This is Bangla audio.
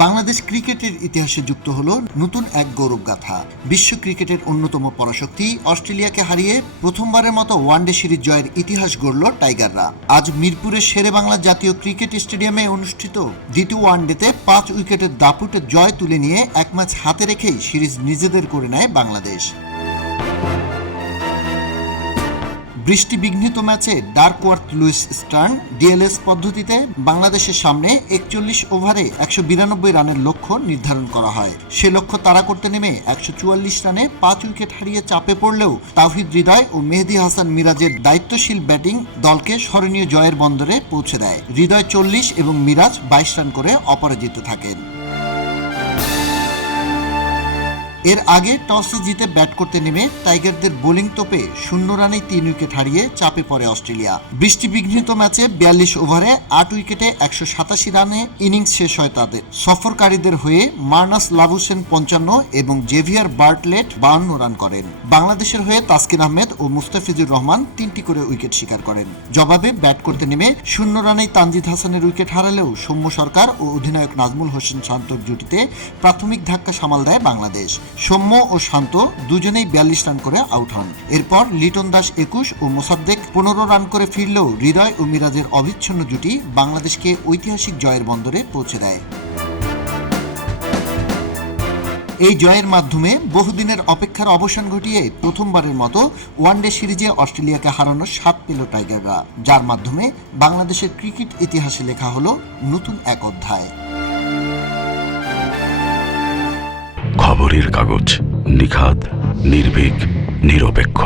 বাংলাদেশ ক্রিকেটের ইতিহাসে যুক্ত হলো নতুন এক গৌরবগাথা। বিশ্ব ক্রিকেটের অন্যতম পরাশক্তি অস্ট্রেলিয়াকে হারিয়ে প্রথমবারের মতো ওয়ানডে সিরিজ জয়ের ইতিহাস গড়ল টাইগাররা। আজ মিরপুরের শেরেবাংলা জাতীয় ক্রিকেট স্টেডিয়ামে অনুষ্ঠিত দ্বিতীয় ওয়ানডেতে 5 উইকেটের দাপুটে জয় তুলে নিয়ে এক ম্যাচ হাতে রেখেই সিরিজ নিজেদের করে নেয় বাংলাদেশ। বৃষ্টি বিঘ্নিত ম্যাচে ডার্কওয়ার্থ লুইস স্টার্ন ডিএলএস পদ্ধতিতে বাংলাদেশের সামনে 41 ওভারে 192 রানের লক্ষ্য নির্ধারণ করা হয়। সে লক্ষ্য তাড়া করতে নেমে 144 রানে 5 উইকেট হারিয়ে চাপে পড়লেও তাওহিদ হৃদয় ও মেহেদী হাসান মিরাজের দায়িত্বশীল ব্যাটিং দলকে স্মরণীয় জয়ের বন্দরে পৌঁছে দেয়। হৃদয় 40 এবং মিরাজ 22 রান করে অপরাজিত থাকেন। এর আগে টসে জিতে ব্যাট করতে নেমে টাইগারদের বোলিং তোপে 0 রানে 3 উইকেট হারিয়ে চাপে পড়ে অস্ট্রেলিয়া। বৃষ্টি বিঘ্নিত ম্যাচে 42 ওভারে 8 উইকেটে 187 রানে ইনিংস শেষ হয় তাদের। সফরকারীদের হয়ে মার্নাস লাবুসেন 55 এবং জেভিয়ার বার্টলেট 52 রান করেন। বাংলাদেশের হয়ে তাসকিন আহমেদ ও মুস্তাফিজুর রহমান 3টি করে উইকেট শিকার করেন। জবাবে ব্যাট করতে নেমে 0 রানেই তানজিদ হাসানের উইকেট হারালেও সৌম্য সরকার ও অধিনায়ক নাজমুল হোসেন শান্তর জুটিতে প্রাথমিক ধাক্কা সামাল দেয় বাংলাদেশ। সৌম্য ও শান্ত দুজনেই 42 রান করে আউট হন। এরপর লিটন দাস 21 ও মোসাদ্দেক 15 রান করে ফিরলেও হৃদয় ও মিরাজের অবিচ্ছিন্ন জুটি বাংলাদেশকে ঐতিহাসিক জয়ের বন্দরে পৌঁছে দেয়। এই জয়ের মাধ্যমে বহুদিনের অপেক্ষার অবসান ঘটিয়ে প্রথমবারের মতো ওয়ানডে সিরিজে অস্ট্রেলিয়াকে হারানোর স্বাদ পেল টাইগাররা, যার মাধ্যমে বাংলাদেশের ক্রিকেট ইতিহাসে লেখা হলো নতুন এক অধ্যায়। খবরের কাগজ, নিখাত, নির্ভীক, নিরপেক্ষ।